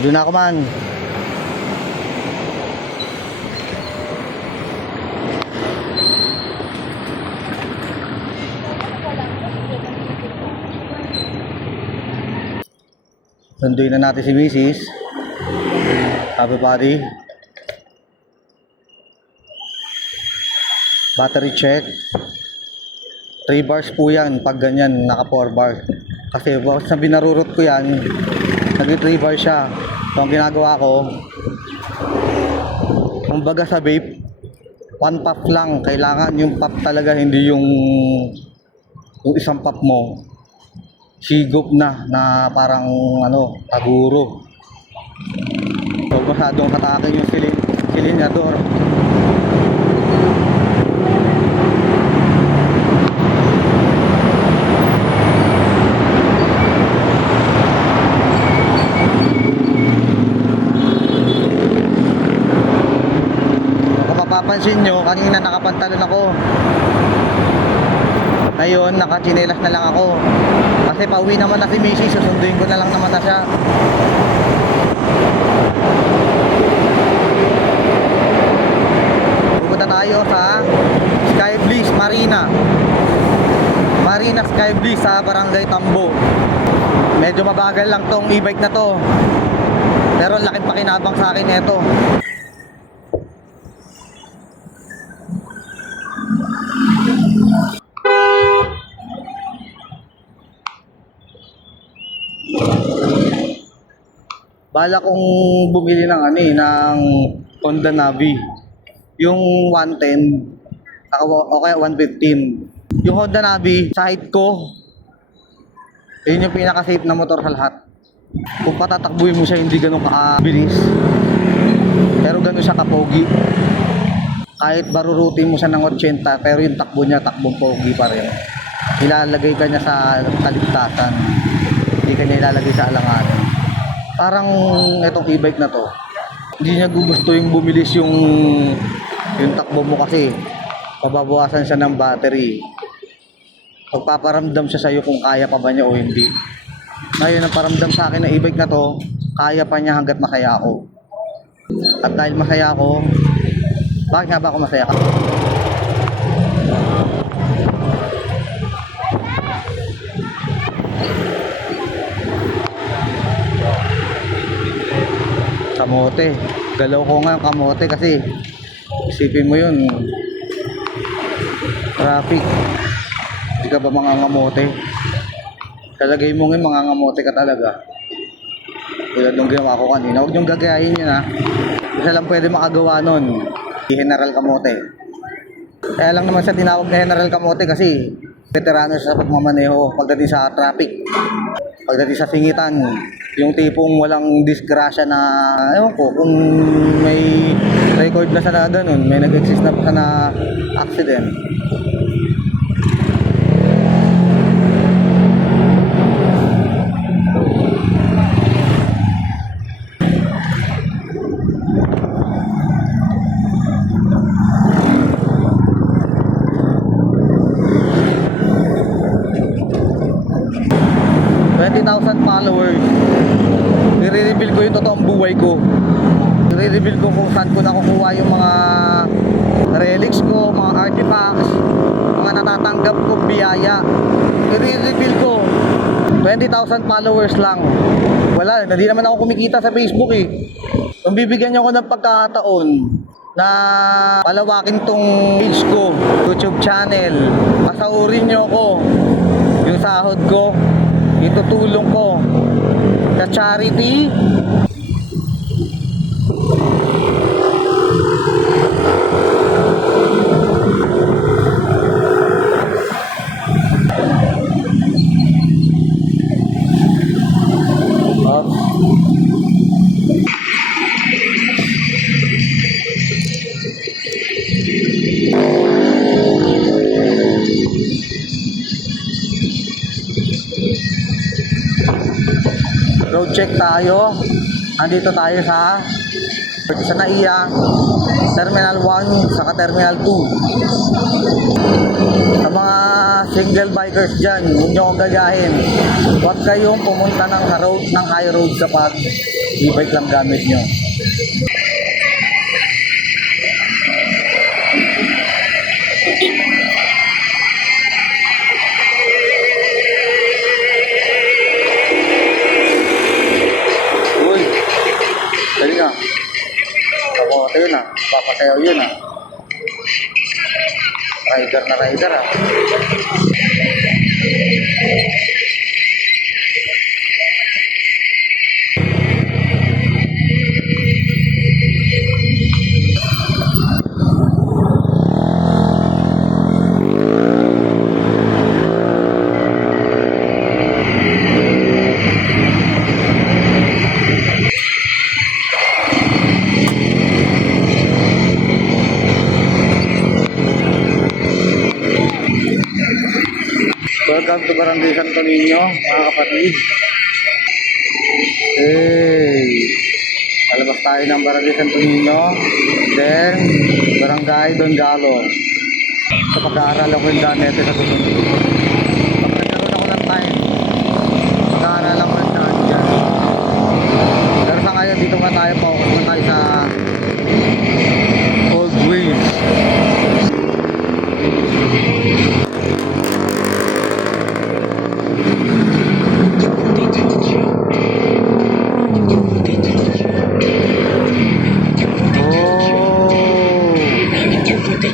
Doon ako man. Sunduin na natin si Mrs. Happy body. Battery check. 3 bars po yan pag ganyan, naka 4 bar. Kasi once na binarurot ko yan, naging 3 bar siya. So ang ginagawa ko, kumbaga sa vape, 1 puff lang. Kailangan yung puff talaga, hindi yung isang puff mo sigop na parang taguro. So masyadong hatakin yung silinyador. Mapapansin nyo, kanina nakapantalon ako. Ngayon, nakachinelas na lang ako. Kasi pauwi naman na si Mrs. Susunduin ko na lang naman na siya. Pupunta tayo sa Sky Bliss Marina Sky Bliss sa Barangay Tambo. Medyo mabagal lang tong e-bike na to, pero laking pakinabang sa akin ito. Bala kong bumili ng Honda Navi, yung 110 o kaya 115. Yung Honda Navi, sa height ko, yun yung pinaka-safe na motor sa lahat. Kung patatakbuhin mo siya, hindi ganun kabilis, pero ganun siya kapogi. Kahit barurutin mo siya ng 80, pero yung takbo niya, takbong pogi pa rin. Ilalagay ka niya sa kaligtasan, hindi ka niya ilalagay sa alanganin. Parang itong e-bike na to, hindi niya gusto yung bumilis yung takbo mo, kasi pababawasan siya ng battery. Pagpaparamdam siya sa'yo kung kaya pa ba niya o hindi. Ngayon, ang paramdam sa akin ng e-bike na to, kaya pa niya hanggat masaya ako. At dahil masaya ako, bakit nga ba ako masaya ka? Kamote, galaw ko nga kamote kasi isipin mo yun, traffic, hindi ka ba mangangamote? Talagay mo ngayon, mangangamote ka talaga. Tulad nung ginawa ko kanina, huwag niyong gagayahin yun ha. Isa lang pwede makagawa nun, General Kamote. Kaya lang naman siya tinawag na General Kamote kasi veterano siya sa pagmamaneho pagdating sa traffic, pagdating sa singitan. Yung tipong walang disgrasya na, ewan ko, kung may record na sana ganun, may nag-exist na sana accident. Followers, i-reveal ko yung totoong buhay ko. I-reveal ko kung saan ko nakukuha yung mga relics ko, mga artifacts, mga natatanggap kong biyaya. I-reveal ko. 20,000 followers lang. Wala, hindi naman ako kumikita sa Facebook eh. Kung bibigyan niyo ako ng pagkakataon na palawakin tong page ko, YouTube channel, pasaurin niyo ako, yung sahod ko itutulong ko sa charity. Road check tayo. Andito tayo sa Sa NAIA, Terminal 1, saka Terminal 2. Sa mga single bikers dyan, huwag nyo akong gagahin. Huwag kayong pumunta ng high road kapag e-bike lang gamit nyo. Uy, dali nga. Kamote yun ah. Papasayaw yun ah. Rider na rider ah. Welcome to Barangay Santo Niño, mga kapatid. Hey, lalabas tayo ng Barangay Santo Niño, then Barangay Don Galo. Sa pag-aaral ako yung daan nito sa susunod. Pag nagkaroon ako ng time, pag-aaral ako yung daan dyan. Pero sa ngayon, dito nga tayo, focus na tayo sa old ways.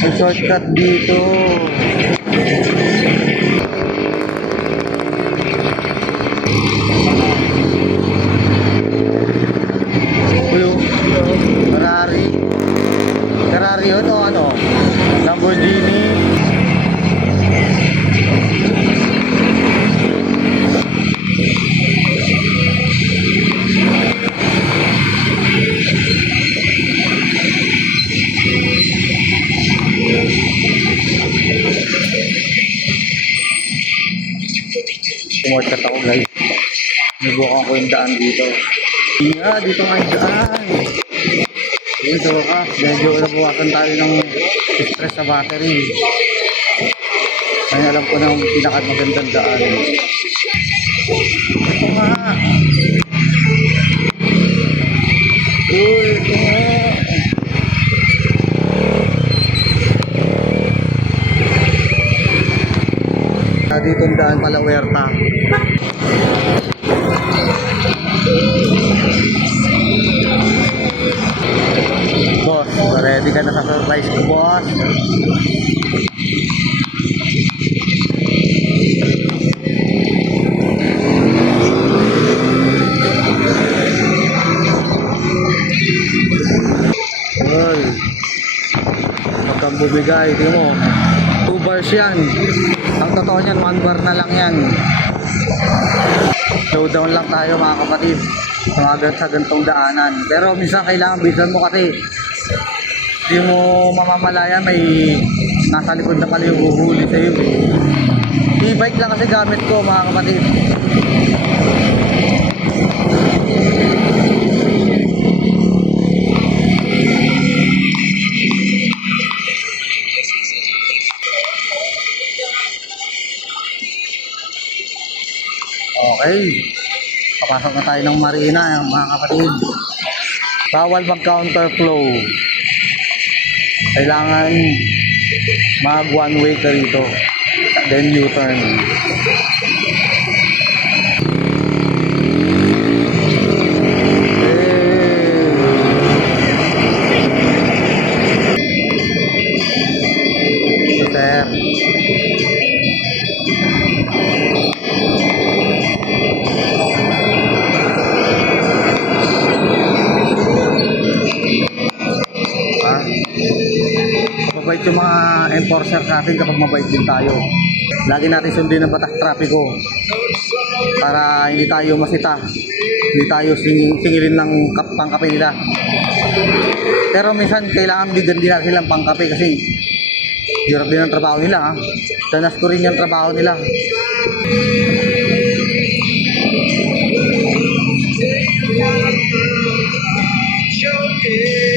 May shortcut dito. Uy, Ferrari. Ferrari yun o ano? Lamborghini. Sumortcut ako guys. Nabukan ko yung daan dito. Yeah, dito nga yung daan. Yun sa wakas, medyo nabukasan tayo ng stress sa battery. Kaya alam ko na yung pinakamagandang daan. Ito nga. Uy, ito nga. Dito ang daan pala, Huerta. Boss, ready ka na sa surprise ko, boss? Uy, huwag kang bumigay, tingin mo. 2 bars yan. Ang totoo niyan, 1 bar na lang yan. Slowdown lang tayo mga kapatid sa gantong daanan. Pero minsan kailangan bisan mo kasi hindi mo mamamalaya may nasa likod na pala yung huhuli sa iyo. E-bike lang kasi gamit ko mga kapatid. Okay, papasok na tayo ng marina mga kapatid. Bawal mag-counterflow. Kailangan mag one way ka rito, then U-turn. Sir, mabait yung mga enforcer natin kapag mabait din tayo. Lagi natin sundin ang batas trapiko para hindi tayo masita, hindi tayo singilin ng pangkape nila. Pero minsan kailangan bigyan din natin silang pangkape kasi hirap din ang trabaho nila. Danas ko rin yung trabaho nila. Showcase.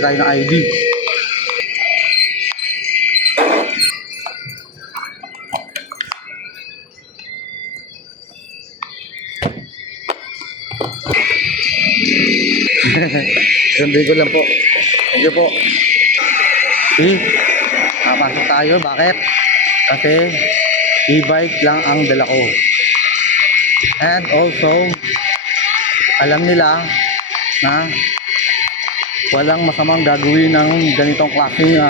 bili tayo ng ID. Sundin ko lang po. Thank you po. See? Papasok tayo. Bakit? Kasi e-bike lang ang dala ko. And also, alam nila na walang masamang gagawin ng ganitong klaseng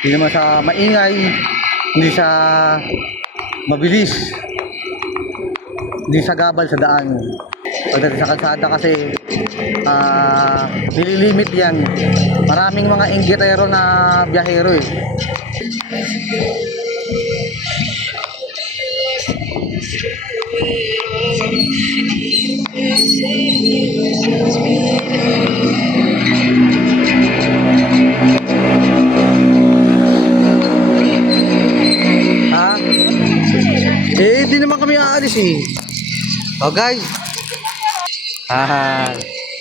hindi naman sa maingay, hindi sa mabilis, hindi sa gabal sa daan. Pagdating sa kalsada kasi nililimit yan. Maraming mga inggitero na biyahero eh. Ha? Di naman kami aalis eh. Oh guys. Haha.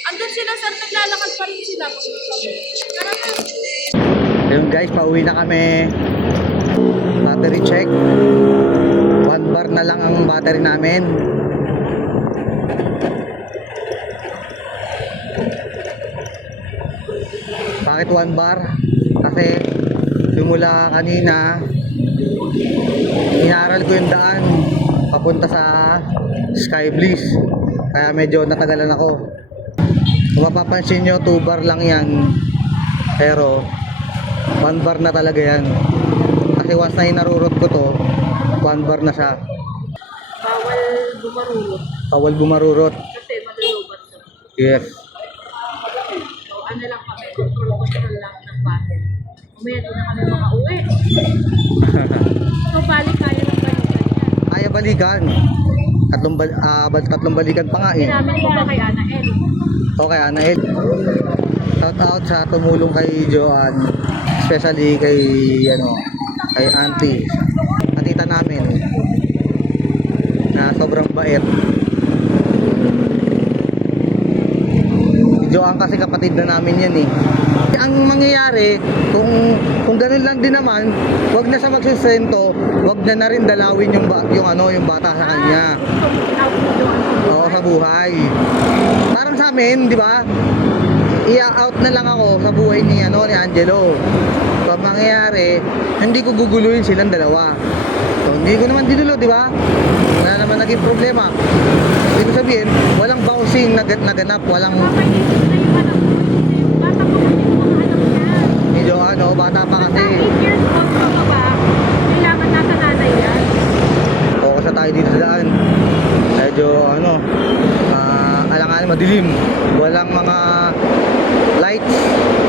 Andun sila sir, naglalakad pa rin sila. Tara na. Ayun guys, pauwi na kami. Battery check. 1 bar na lang ang battery namin. Bakit 1 bar? Kasi simula kanina inaral ko yung daan papunta sa Sky Bliss. Kaya medyo natagalan ako. Kung mapapansin nyo, 2 bar lang yan. Pero 1 bar na talaga yan. Kasi once na inarurot ko to, 1 bar na siya. Bawal bumarulot. Bawal bumarurot. Kasi malulubat siya. Yes. So ano lang kami, control lang ng base. Umaya din na kami mga uwi. So balik kaya ng balikan yan. Kaya balikan. Tatlong balikan pa nga eh. Sinamin ko pa kay Anael. Okay, Anael. Shout out sa tumulong kay Joanne. Especially kay auntie. Natita namin. Na sobrang bait. Si Joanne kasi kapatid na namin yan eh. Ang mangyayari, kung ganun lang din naman, wag na sa magsusento, wag na rin dalawin yung bata sa kanya. Oo, sa buhay. Parang sa amin, di ba? I-out na lang ako sa buhay ni Angelo. Pag mangyayari, hindi ko guguluhin silang dalawa. So, hindi ko naman dinulo, di ba? Wala naman naging problema. Ibig sabihin, walang bouncing na naganap, walang medyo bata pa kasi. 8 years old pa ba? Kailangan nasa nanay yan. Focus na tayo dito sa daan. Medyo alangan madilim. Walang mga lights.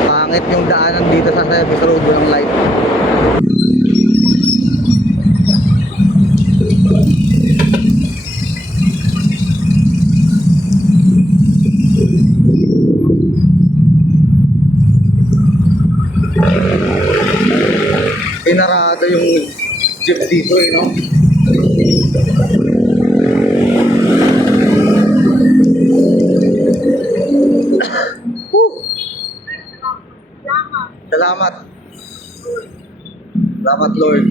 Pangit yung daanan dito sa service road, walang light. Pinarada yung jeep dito eh, no? Salamat. Salamat Lord.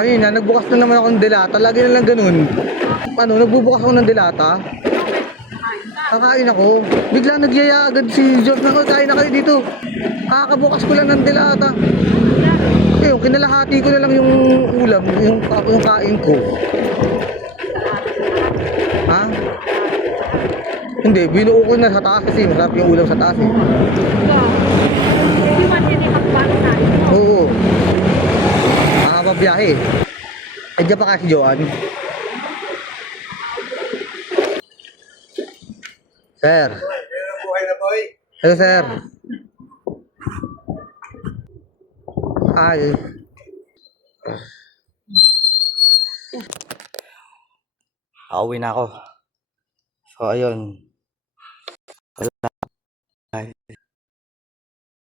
Ayun na, nagbukas na naman ako ng delata. Lagi na lang ganun. Nagbubukas ako ng delata. Kakain ako. Bigla nagyaya agad si George na, kain na kayo dito. Kakabukas ko lang ng delata. Yung kinalahati ko na lang yung ulam, yung kain ko. Ha? Hindi, binuo ko na sa taas kasi masarap yung ulam sa taas eh. Hindi man din ipagpano natin. Oo. Biyahe. Andiyan pa kasi Joanne. Sir. Hello sir. Hi. Pauwi na ako. So ayun. Wala.